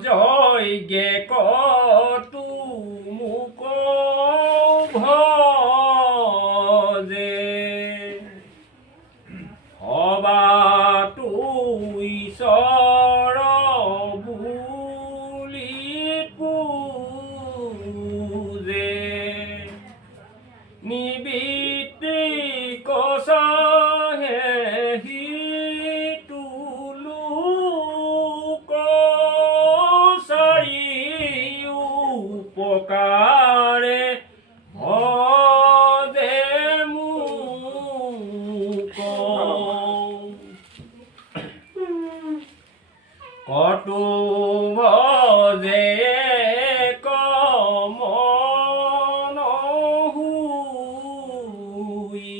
জয়গে কতু মুক ভজে হবাতু ঈশ্বৰ বুলি পূজে নিবৃত্তি কচাহে উপকাৰে ভজে মুক কতু ভজে কমন হুই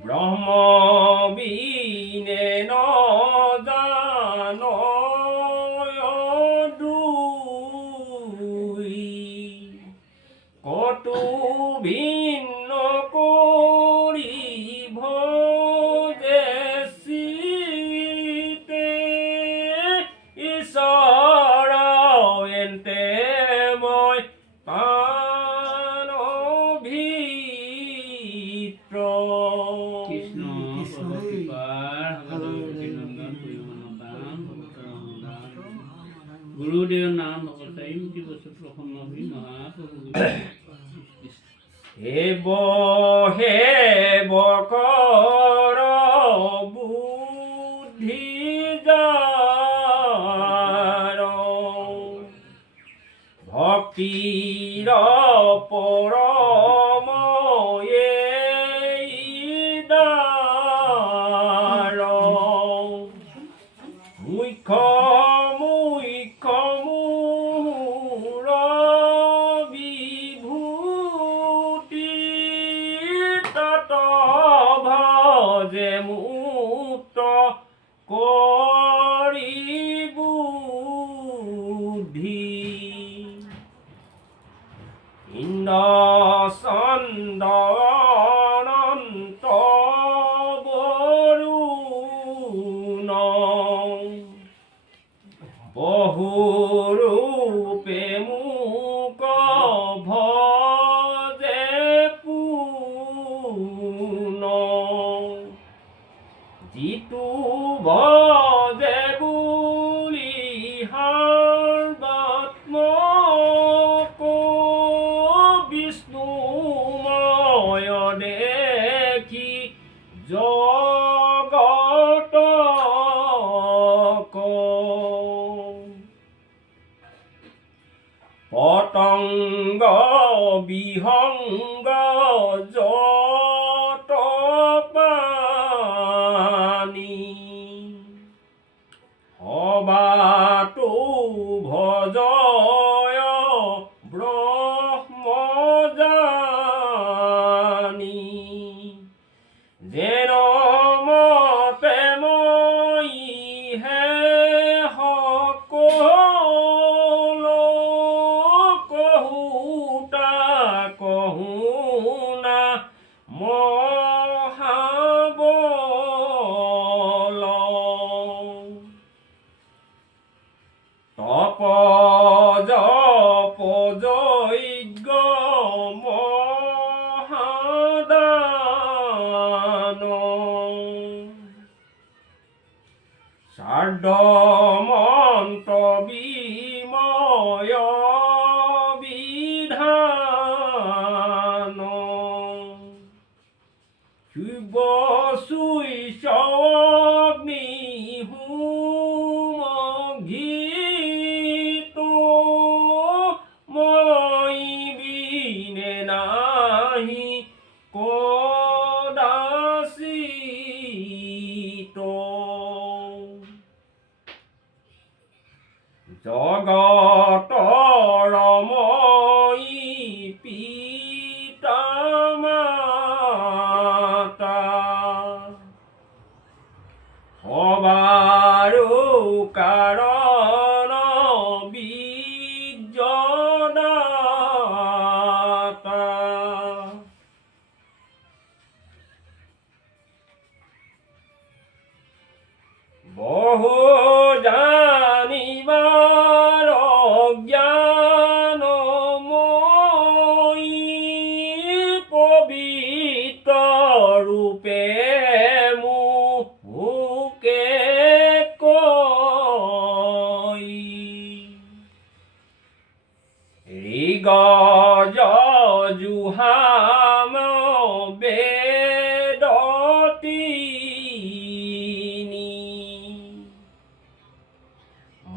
ব্ৰহ্ম বিনে ন জান কতু ভিন্ন কৰি ভজে চিতে ঈশ্বৰ এন্তে মই প্ৰাণ ভিত্ৰ কৃষ্ণ গুৰুদেৱ নাম অৱতাৰী মুক্তি বস্তু প্ৰসন্ন হৈ মহাপ্ৰভু হে কৰ বুদ্ধি যাৰ ভক্তিৰ পৰম দাৰ মুখ্য ভজে মুক্ত কৰি বুদ্ধি ইন্দ্ৰ চন্দ্ৰ অনন্ত বৰুণ বহুৰূপে মুক ভজে যিটো ভজে বুলি সৰ্বাত্মক বিষ্ণুময় দেখি জগত পতংগ বিহংগ যত হবাতু ভজয় ব্ৰহ্মজানী যেন মতে মই হে সকলো কহুতা কহুনা মহাবল তপ জপ যজ্ঞ মহাদান শ্ৰাদ্ধ মন্ত্ৰ বিময় বিধান শিৱ সুইচ অগ্নি হোম ঘিতো মই বিনে নাহি কদাচিত জগতৰ মই পিতা মাতা হবাৰো কাৰণ বীৰ্যদাতা বহু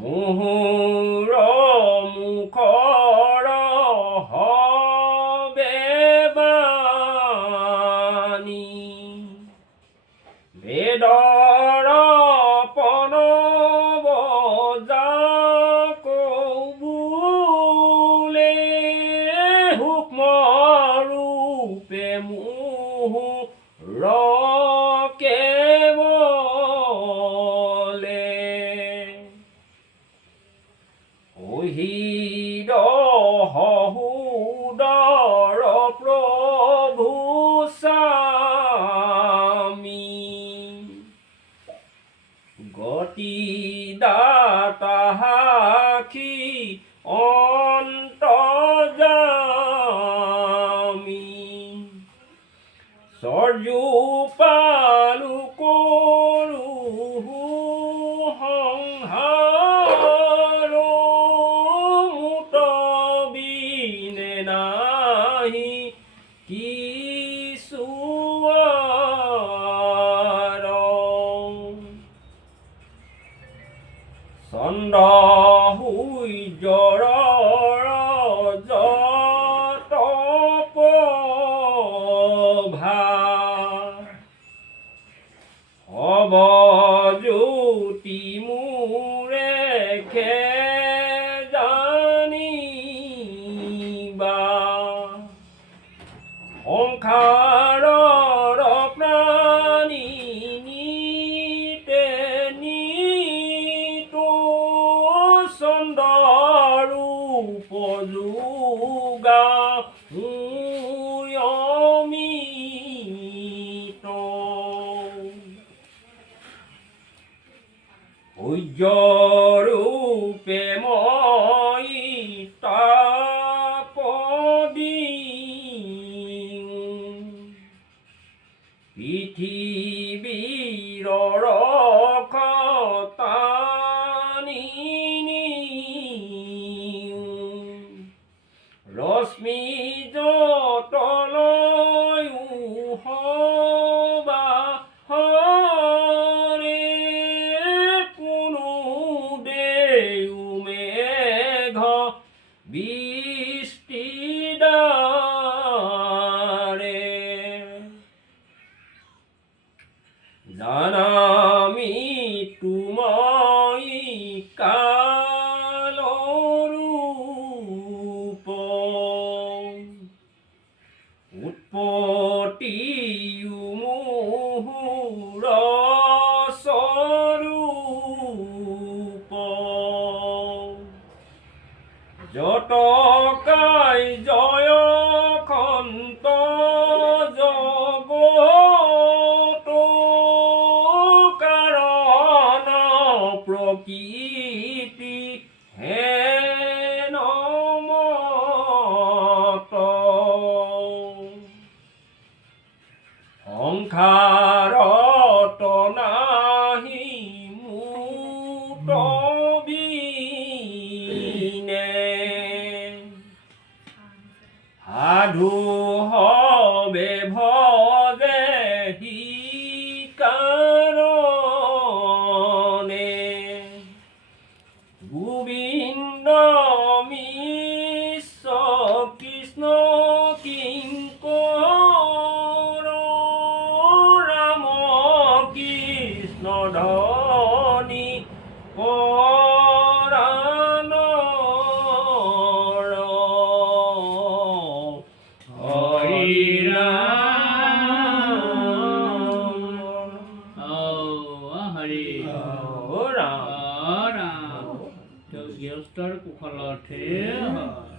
মুহুৰ মুখৰ হবে বাণী বেদৰ পনব বোলে সূক্ষ্ম ৰূপে মুহুৰ কেৱলে অহিৰ সহুদৰ প্ৰভু স্বামী গতি দাতা সাক্ষী অন্তৰ্যামী সৰ্যু পালু কৰো সংহাৰ মুত বিনে নাহি কিছু চন্দ্ৰ সূৰ্যৰ যত প্ৰভা হ'ব জ্যোতি মূৰে জানিবা সংসাৰৰ প্ৰাণী উপযোগা অমিত সূৰ্যৰূপে মই তাপদি পৃথিৱীৰ ৰক্ষতানি ৰশ্মি যতলৈও হবা হৰে কোনো দেও মেঘ বৃষ্টিদাৰে জানামি তুমি উৎপত্তি মুহুৰ স্বৰূপ যত কাই জয় খন্ত জগত কাৰণ প্ৰকৃতি হেন মত সংসাৰত নাহি মুত বিনে সাধু হবে ভজে হিকাৰণে গোবিন্দ মিশ্ৰ কৃষ্ণ কিংকৰ ৰাম কৃষ্ণ ধনী পৰাণ হৰি ৰাম ব্যস্তৰ কুশলতহে